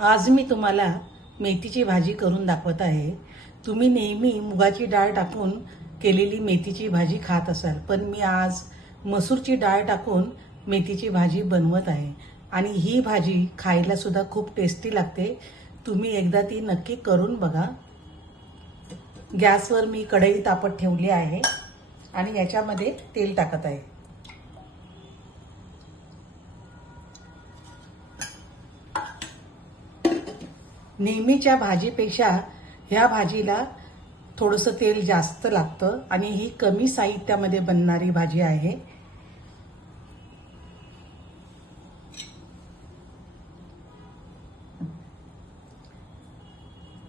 आज मी तुम्हाला मेथीची भाजी करून दाखवत आहे। तुम्ही नेहमी मुगाची डाळ टाकून केलेली मेथीची भाजी खात असाल, पण मी आज मसूरची डाळ टाकून मेथीची भाजी बनवत आहे आणि ही भाजी खायला सुद्धा खूप टेस्टी लागते। तुम्ही एकदा ती नक्की करून बघा। गॅसवर मी कढई तापत ठेवली आहे आणि याच्यामध्ये तेल टाकत आहे। नेहमीच्या भाजीपेक्षा ह्या भाजीला थोडंसं तेल जास्त लागतं आणि ही कमी साहित्यामध्ये बनणारी भाजी आहे।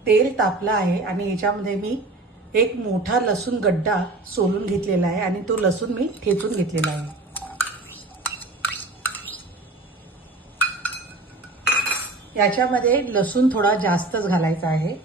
तेल तापलं आहे आणि याच्यामध्ये मी एक मोठा लसूण गड्डा सोलून घेतलेला आहे आणि तो लसूण मी ठेचून घेतलेला आहे। याच्यामध्ये लसूण थोडा जास्तच घालायचा आहे।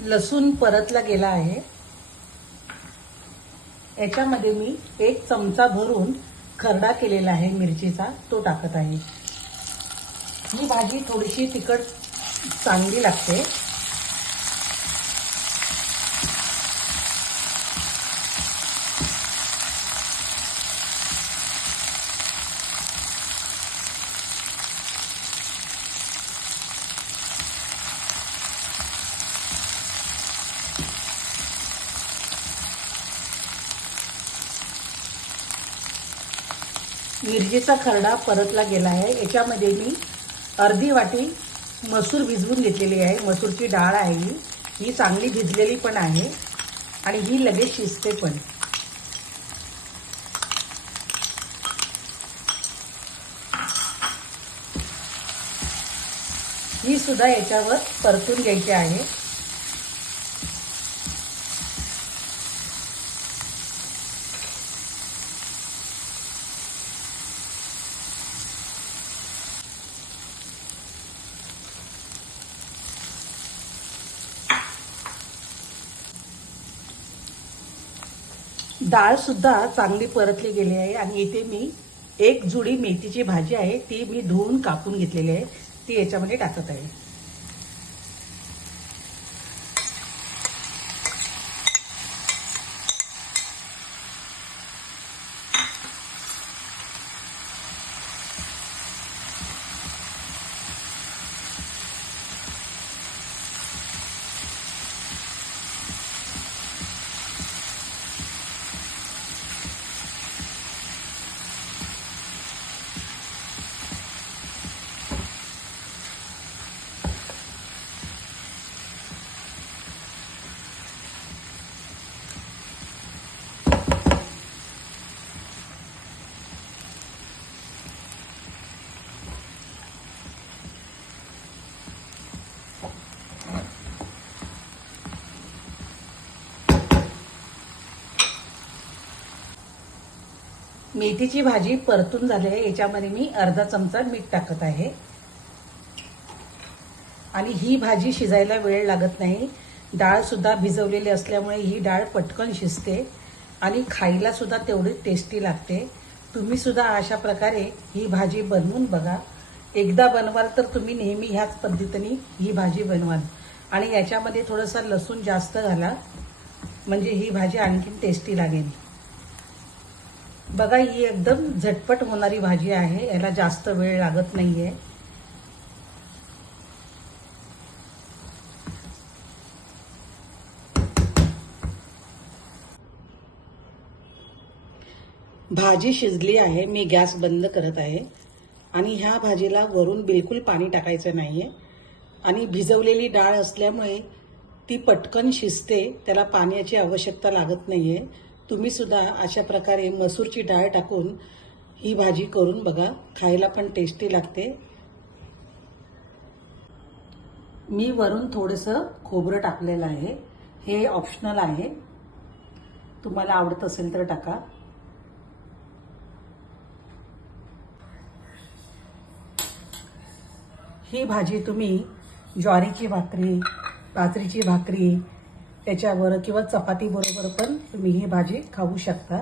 लसूण परतला गेला आहे। याच्यामध्ये मी 1 चमचा भरून खरडा केलेला आहे मिरचीचा, तो टाकत आहे। ही भाजी थोडीशी तिखट चांगली लागते। मिरचीचा खरडा परतला गेला आहे। याच्यामध्ये मी अर्धी वाटी मसूर भिजवून घेतलेली आहे। मसूरची डाळ आहे ही चांगली भिजलेली पण आहे आणि ही लगेच शिजते पण। ही सुद्धा याच्यावर परतून घ्यायची आहे। डाळ सुद्धा चांगली परतली गेली आहे आणि इथे मी 1 जुडी मेथीची भाजी आहे ती मी धुवून कापून घेतलेली आहे, ती याच्यामध्ये टाकत आहे। मेथीची भाजी परतून झाली आहे. याच्यामध्ये मी अर्धा चमचा मीठ टाकत आहे. आणि ही भाजी शिजायला वेळ लागत नाही. डाळ सुद्धा भिजवलेली असल्यामुळे ही डाळ पटकन शिजते आणि खायला सुद्धा तेवढी टेस्टी लागते. तुम्ही सुद्धा अशा प्रकारे ही भाजी बनवून बघा. एकदा बनवाल तर तुम्ही नेहमी ह्याच पद्धतीने ही भाजी बनवाल. आणि याच्यामध्ये थोडंसं लसूण जास्त घाला, म्हणजे ही भाजी आणखीन टेस्टी लागेल. बघा, ही एकदम झटपट होणारी भाजी आहे. याला जास्त वेळ लागत नाहीये. भाजी शिजली आहे. मी गॅस बंद करत आहे. आणि ह्या भाजीला वरून बिलकुल पाणी टाकायचं नाहीये. आणि भिजवलेली डाळ असल्यामुळे ती पटकन शिजते, त्याला पाण्याची आवश्यकता लागत नाहीये. तुम्ही सुद्धा अशा प्रकारे मसूरची डाळ टाकून ही भाजी करून बघा, खायला पण टेस्टी लागते. मी वरून थोडंसं खोबरं टाकलेलं आहे. हे ऑप्शनल आहे, तुम्हाला आवडत असेल तर टाका. ही भाजी तुम्ही ज्वारीची भाकरी, बाजरीची भाकरी त्याच्यावर किंवा चपाती बरोबर पण तुम्ही ही भाजी खाऊ शकता.